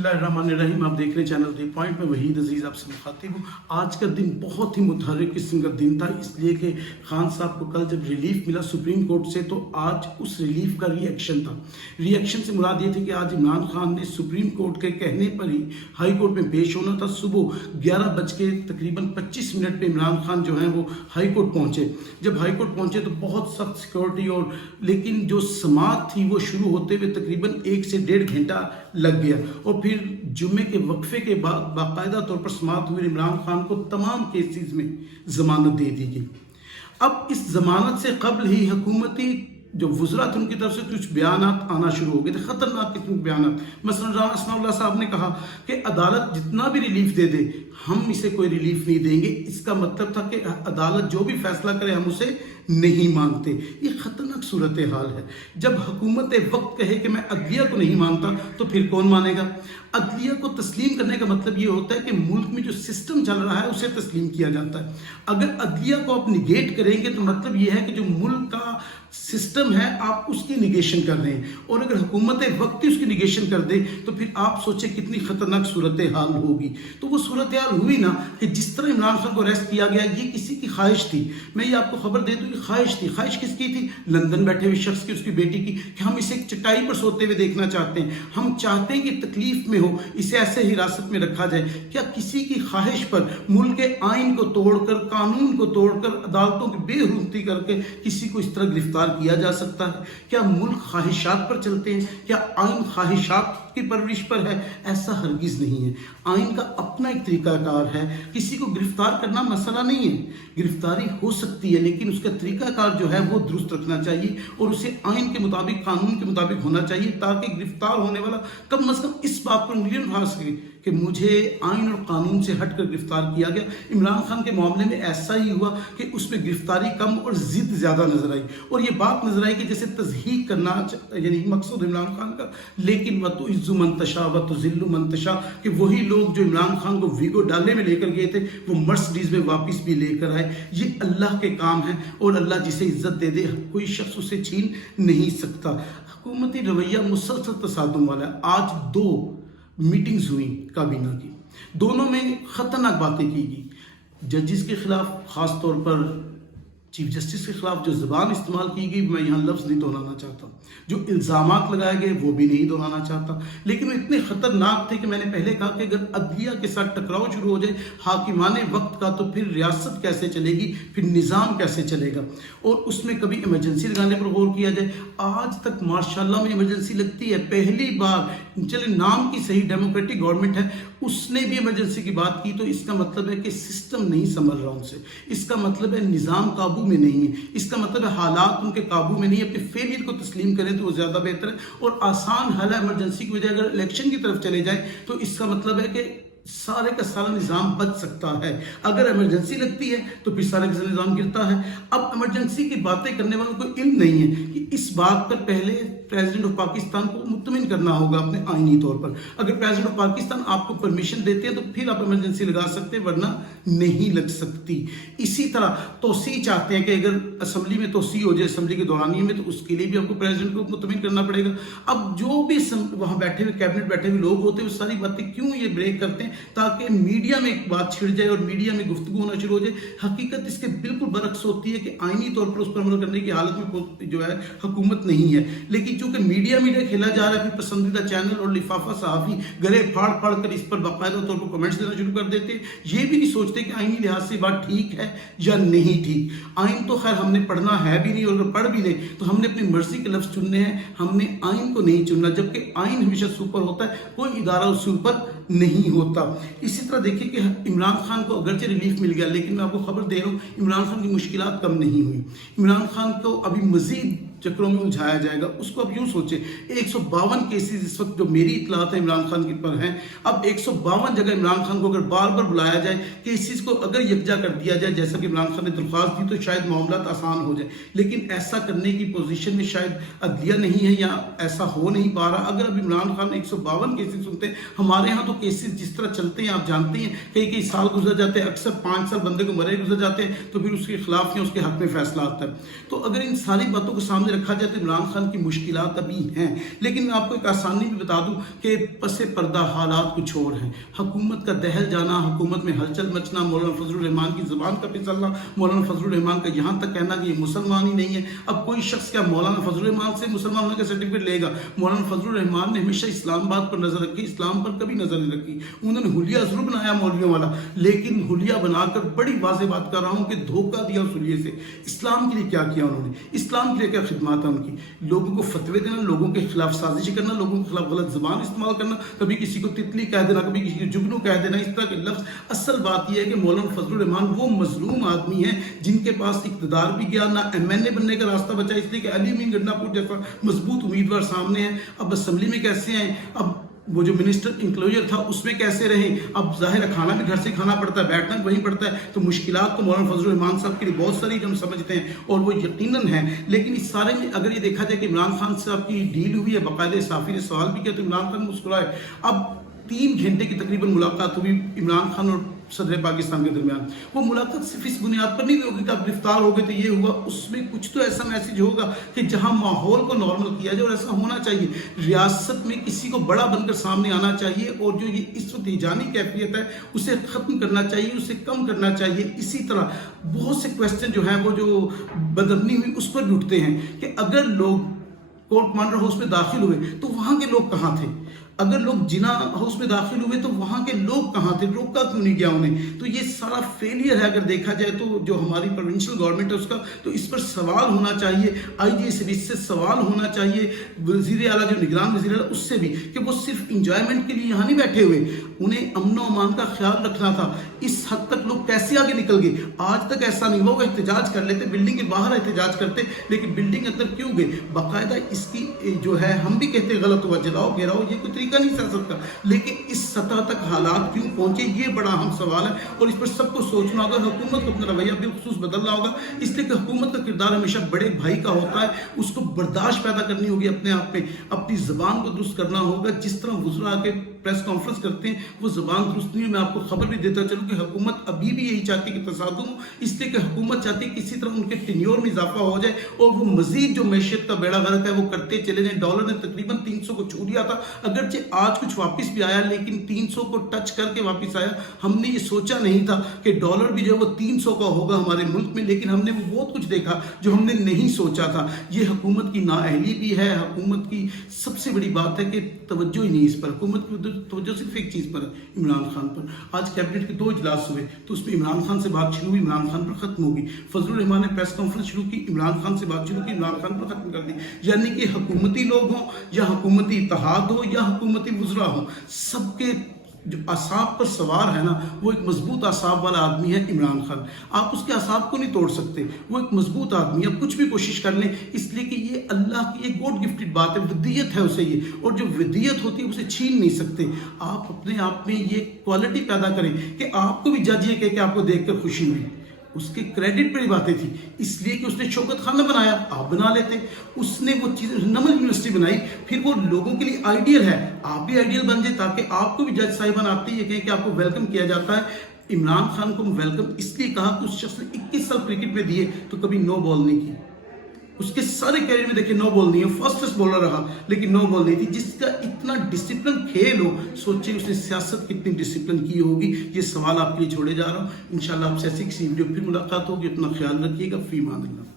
बिस्मिल्लाहिर्रहमानिर्रहीम। आप देख रहे हैं चैनल दी पॉइंट में वहीद अजीज़ आपसे मुखातिब हूँ। आज का दिन बहुत ही मुतहर्रिक किस्म का दिन था, इसलिए कि खान साहब को कल जब रिलीफ मिला सुप्रीम कोर्ट से तो आज उस रिलीफ का रिएक्शन था। रिएक्शन से मुराद ये थी कि आज इमरान खान ने सुप्रीम कोर्ट के कहने पर ही हाई कोर्ट में पेश होना था। सुबह 11:25 पे इमरान खान जो है वो हाई कोर्ट पहुँचे। जब हाई कोर्ट पहुँचे तो बहुत सख्त सिक्योरिटी और लेकिन जो समाअत थी वो शुरू होते हुए तकरीबन 1 से 1.5 घंटा लग गया और फिर जुम्मे के वक्फे के बाद बाकायदा तौर पर समाअत हुई। इमरान खान को तमाम केसेस में जमानत दे दी गई। अब इस जमानत से कबल ही हुकूमती जो वज़रा थे उनकी तरफ से कुछ बयान आना शुरू हो गए थे, खतरनाक किस्म के बयान। मसलन राना असनाउल्लाह साहब ने कहा कि अदालत जितना भी रिलीफ दे दे हम इसे कोई रिलीफ नहीं देंगे। इसका मतलब था कि अदालत जो भी फैसला करे हम उसे नहीं मानते। ये खतरनाक सूरत हाल है। जब हुकूमत वक्त कहे कि मैं अदलिया को नहीं मानता तो फिर कौन मानेगा? अदलिया को तस्लीम करने का मतलब ये होता है कि मुल्क में जो सिस्टम चल रहा है उसे तस्लीम किया जाता है। अगर अदलिया को आप निगेट करेंगे तो मतलब ये है कि जो मुल्क का सिस्टम है आप उसकी निगेशन कर रहे हैं, और अगर हुकूमत वक्त ही उसकी निगेशन कर दे तो फिर आप सोचें कितनी खतरनाक सूरत हाल होगी। तो वो सूरत हाल हुई ना कि जिस तरह इमरान खान को अरेस्ट किया गया, ये किसी की ख्वाहिश थी। मैं ये आपको खबर दे दूं कि ख्वाहिश थी। ख्वाहिश किसकी थी? लंदन बैठे हुए शख्स की, उसकी बेटी की, कि हम इसे चटाई पर सोते हुए देखना चाहते हैं। हम चाहते हैं कि तकलीफ में हो इसे ऐसे हिरासत में रखा जाए। क्या किसी की ख्वाहिश पर मुल्क के आइन को तोड़कर, कानून को तोड़कर, अदालतों की बेहुरमती करके किसी को इस तरह गिरफ्तार किया जा सकता है? क्या मुल्क ख्वाहिशात पर चलते हैं? क्या आइन ख्वाहिशात की परवरिश पर है? ऐसा हरगिज नहीं है। आइन का अपना एक तरीकाकार है। किसी को गिरफ्तार करना मसला नहीं है, गिरफ्तारी हो सकती है, लेकिन उसका तरीकाकार जो है वो दुरुस्त रखना चाहिए और उसे आइन के मुताबिक, कानून के मुताबिक होना चाहिए, ताकि गिरफ्तार होने वाला कम से कम इस बात पर उंगलियां उठा सके कि मुझे आइन और कानून से हटकर गिरफ्तार किया गया। इमरान खान के मामले में ऐसा ही हुआ कि उसमें गिरफ्तारी कम और जिद ज़्यादा नजर आई, और ये बात नजर आई कि जैसे तज़हीक करना यानी मकसद इमरान खान का, लेकिन वह तो इज़्ज़ु मंतशा व तो ज़िल्लु मंतशा, कि वही लोग जो इमरान खान को वीगो डाले में लेकर गए थे वो मर्सिडीज़ में वापस भी लेकर आए। ये अल्लाह के काम है और अल्लाह जिसे इज्जत दे दे कोई शख्स उसे छीन नहीं सकता। हुकूमती रवैया मुसलसल तसादुम वाला है। आज 2 मीटिंग्स हुई काबीना की, दोनों में खतरनाक बातें की गई। जजिस के खिलाफ, खास तौर पर चीफ जस्टिस के खिलाफ जो ज़बान इस्तेमाल की गई, मैं यहाँ लफ्ज़ नहीं दोहराना चाहता, जो इल्ज़ामात लगाए गए वो भी नहीं दोहराना चाहता, लेकिन वो इतने ख़तरनाक थे कि मैंने पहले कहा कि अगर अदलिया के साथ टकराव शुरू हो जाए हाकिमाने वक्त का, तो फिर रियासत कैसे चलेगी, फिर निज़ाम कैसे चलेगा। और उसमें कभी इमरजेंसी लगाने पर गौर किया जाए। आज तक माशाल्लाह में इमरजेंसी लगती है, पहली बार, चले नाम की सही डेमोक्रेटिक गवर्नमेंट है, उसने भी इमरजेंसी की बात की, तो इसका मतलब है कि सिस्टम नहीं संभल रहा उनसे, इसका मतलब है निज़ाम काबू में नहीं है, इसका मतलब है हालात उनके काबू में नहीं है। अपने फेलियर को तस्लीम करें तो वो ज़्यादा बेहतर है, और आसान हल है इमरजेंसी की वजह अगर इलेक्शन की तरफ चले जाए तो इसका मतलब है कि सारे का सारा निज़ाम बच सकता है। अगर इमरजेंसी लगती है तो फिर सारे का सारा निज़ाम गिरता है। अब इमरजेंसी की बातें करने वालों को इल्म नहीं है कि इस बात पर पहले प्रेसिडेंट ऑफ पाकिस्तान को मुतमिन करना होगा अपने आईनी तौर पर। अगर प्रेसिडेंट ऑफ पाकिस्तान आपको परमिशन देते हैं तो फिर आप इमरजेंसी लगा सकते हैं, वरना नहीं लग सकती। इसी तरह तोसी चाहते हैं कि अगर असम्बली में तोसी हो जाए असम्बली के दौरानिए में, तो उसके लिए भी आपको प्रेसिडेंट को मुतमिन करना पड़ेगा। अब जो भी वहाँ बैठे हुए कैबिनेट बैठे हुए लोग होते हैं वो सारी बातें क्यों ये ब्रेक करते हैं? ताकि मीडिया में एक बात छिड़ जाए और मीडिया में गुफ्तगू होना शुरू हो जाए। हकीकत इसके बिल्कुल बरक्स होती है कि आईनी तौर पर उस पर अमल करने की हालत में जो है हुकूमत नहीं है, लेकिन चूंकि मीडिया खेला जा रहा है, फिर पसंदीदा चैनल और लिफाफा सहाफ़ी गले फाड़ फाड़ कर इस पर बाकायदा तौर पर कमेंट्स देना शुरू कर देते हैं। ये भी नहीं सोचते कि आईनी लिहाज से बात ठीक है या नहीं ठीक। आइन तो खैर हमने पढ़ना है भी नहीं, और अगर पढ़ भी लें तो हमने अपनी मर्जी के लफ्ज़ चुनने हैं, हमने आइन को नहीं चुनना, जबकि आइन हमेशा सुपर होता है, कोई इदारा उससे ऊपर नहीं होता। इसी तरह देखिए कि इमरान खान को अगरचे रिलीफ मिल गया, लेकिन मैं आपको खबर दे रहा हूँ इमरान खान की मुश्किलात कम नहीं हुई। इमरान खान को अभी मजीद चक्रों में उलझाया जाएगा। उसको अब यूँ सोचे 152 केसेस इस वक्त जो मेरी इतलात है इमरान खान के पर हैं। अब 152 जगह इमरान खान को अगर बार बार बुलाया जाए, केसेस को अगर यकजा कर दिया जाए जैसा कि इमरान खान ने दरख्वास्त दी, तो शायद मामला आसान हो जाए, लेकिन ऐसा करने की पोजीशन में शायद अदलिया नहीं है या ऐसा हो नहीं पा रहा। अगर अब इमरान खान 152 केसेस सुनते हैं, हमारे यहाँ तो केसेस जिस तरह चलते हैं आप जानते हैं, कई साल गुजर जाते हैं, अक्सर 5 साल बंदे को मरे गुजर जाते हैं, तो फिर उसके खिलाफ या उसके हक में फैसला आता है। तो अगर इन सारी बातों को सामने सामने रखा जाए तो इमरान खान की मुश्किलात अभी हैं, लेकिन मैं आपको एक आसानी भी बता दूं कि पसे पर्दा हालात कुछ और हैं। हुकूमत का दहल जाना, हुकूमत में हलचल मचना, मौलाना फजलुर रहमान की ज़बान का फिसलना, मौलाना फजलुर रहमान का यहाँ तक कहना कि ये मुसलमान ही नहीं है। अब कोई शख्स क्या मौलाना फजलुर रहमान से मुसलमान होने का सर्टिफिकेट लेगा? मौलाना फजलुर रहमान ने हमेशा इस्लामाबाद पर नजर रखी, इस्लाम पर कभी नजर नहीं रखी। उन्होंने हुलिया जरूर बनाया मौलवियों वाला, लेकिन हुलिया बनाकर बड़ी वाज़ेह बात कर रहा हूँ कि धोखा दिया उस हुलिये से। इस्लाम के लिए क्या किया उन्होंने? इस्लाम के लिए क्या खिदमत है उनकी? लोगों को फतवे देना, लोगों के खिलाफ साजिश करना, लोगों के खिलाफ गलत ज़बान इस्तेमाल करना, कभी किसी को तितली कह देना, कभी किसी को जुगनू कह देना, इस तरह के लफ्ज़। असल बात यह है कि मौलाना फजलुर रहमान वो मजलूम आदमी है जिनके पास इक़्तिदार भी गया, ना MNA बनने का रास्ता बचा, इसलिए कि अली मीन गन्नापुर जैसा मजबूत उम्मीदवार सामने है। अब असेंबली में कैसे आए? अब वो जो मिनिस्टर इंक्लोजर था उसमें कैसे रहे? अब जाहिर है खाना भी घर से खाना पड़ता है, बैठना भी वहीं पड़ता है, तो मुश्किलात तो मौलाना फजलुर रहमान साहब के लिए बहुत सारी हम समझते हैं और वो यकीनन है। लेकिन इस सारे में अगर ये देखा जाए कि इमरान खान साहब की डील हुई है, बाकायदे साफी ने सवाल भी किया तो इमरान खान मुस्कुराए। अब 3 घंटे की तकरीबन मुलाकात हुई इमरान खान और सदर पाकिस्तान के दरमियान। वो मुलाकात सिर्फ इस बुनियाद पर नहीं होगी कि आप गिरफ्तार हो गए तो ये हुआ, उसमें कुछ तो ऐसा मैसेज होगा कि जहां माहौल को नॉर्मल किया जाए, और ऐसा होना चाहिए। रियासत में किसी को बड़ा बनकर सामने आना चाहिए और जो ये इस वक्त हिजानी कैफियत है उसे ख़त्म करना चाहिए, उसे कम करना चाहिए। इसी तरह बहुत से क्वेश्चन जो हैं वो जो बदअमनी हुई उस पर भी उठते हैं कि अगर लोग कोर्ट मांडर हाउस में दाखिल हुए तो वहाँ के लोग कहाँ थे? अगर लोग जिना हाउस में दाखिल हुए तो वहाँ के लोग कहाँ थे? रोका क्यों नहीं गया उन्हें? तो ये सारा फेलियर है अगर देखा जाए तो, जो हमारी प्रोविंशियल गवर्नमेंट है उसका, तो इस पर सवाल होना चाहिए। IGA से सवाल होना चाहिए, वज़ीर आला जो निगरान वज़ीर आला उससे भी, कि वो सिर्फ इंजॉयमेंट के लिए यहाँ नहीं बैठे हुए, उन्हें अमन व अमान का ख्याल रखना था। इस हद तक लोग कैसे आगे निकल गए? आज तक ऐसा नहीं हुआ। वो एहतजाज कर लेते, बिल्डिंग के बाहर एहतजाज करते, लेकिन बिल्डिंग के अंदर क्यों गए? बाकायदा इसकी जो है हम भी कहते हैं गलत हुआ, जलाओ घेराओ, ये कोई तरीका नहीं सियासत का, लेकिन इस सतह तक हालात क्यों पहुंचे ये बड़ा अहम सवाल है और इस पर सबको सोचना होगा। हुकूमत को अपना रवैया बिलखुसूस बदलना होगा, इसलिए कि हुकूमत का किरदार हमेशा बड़े भाई का होता है। उसको बर्दाश्त पैदा करनी होगी अपने आप में, अपनी ज़बान को दुरुस्त करना होगा। जिस तरह वज़रा के प्रेस कॉन्फ्रेंस करते हैं वो ज़बान दुरुस्त नहीं है। मैं आपको खबर भी देता चलूँ कि हुकूमत अभी भी यही चाहती है कि तसादुम हो, इसलिए कि हुकूमत चाहती है कि इसी तरह उनके टेन्योर में इजाफा हो जाए और वो मजीद जो मैशियत का बेड़ा गर्क है वो करते चले जाएं। डॉलर ने तकरीबन 300 को छू दिया था, अगरचे आज कुछ वापस भी आया, लेकिन 300 को टच करके वापस आया। हमने ये सोचा नहीं था कि डॉलर भी जो है वो 300 का होगा हमारे मुल्क में, लेकिन हमने वो बहुत कुछ देखा जो हमने नहीं सोचा था। ये हुकूमत की नाअहली भी है। हुकूमत की सबसे बड़ी बात है कि तवज्जो ही नहीं इस पर। हुकूमत की तवज्जो सिर्फ एक चीज़ पर है, इमरान खान पर। आज कैबिनेट के 2 इजलास हुए तो उसमें इमरान खान से बात शुरू हुई, इमरान खान पर खत्म होगी। फजलुर रहमान ने प्रेस कॉन्फ्रेंस शुरू की, इमरान खान से बात शुरू की, इमरान खान पर खत्म कर दी। यानी कि हुकूमती लोग हों या हुकूमती इत्तेहाद हो या हुकूमती वज़रा हो, सबके जो असाब पर सवार है ना, वो एक मजबूत असाब वाला आदमी है इमरान खान। आप उसके असाब को नहीं तोड़ सकते, वो एक मजबूत आदमी है। कुछ भी कोशिश कर लें, इसलिए कि ये अल्लाह की एक गॉड गिफ्टेड बात है, विदियत है उसे ये, और जो विदियत होती है उसे छीन नहीं सकते। आप अपने आप में ये क्वालिटी पैदा करें कि आपको भी जज ये कहे कि आपको देखकर खुशी हुई। उसके क्रेडिट पर ही बातें थी, इसलिए कि उसने शौकत खाना बनाया, आप बना लेते। उसने वो चीज़ नमल यूनिवर्सिटी बनाई, फिर वो लोगों के लिए आइडियल है, आप भी आइडियल बन जाए ताकि आपको भी जज साहिबान आते ही कहें कि आपको वेलकम किया जाता है। इमरान खान को वेलकम इसलिए कहा कि उस शख्स ने 21 साल क्रिकेट में दिए तो कभी नो बॉल नहीं की। उसके सारे कैरियर में देखिए नो बॉल नहीं है, फर्स्ट बॉलर रहा लेकिन नो बॉल नहीं थी। जिसका इतना डिसिप्लिन खेल हो, सोचिए उसने सियासत कितनी डिसिप्लिन की होगी। ये सवाल आपके लिए छोड़े जा रहा हूँ। इंशाल्लाह आपसे ऐसी किसी वीडियो फिर मुलाकात होगी। अपना ख्याल रखिएगा। फी मान अल्लाह।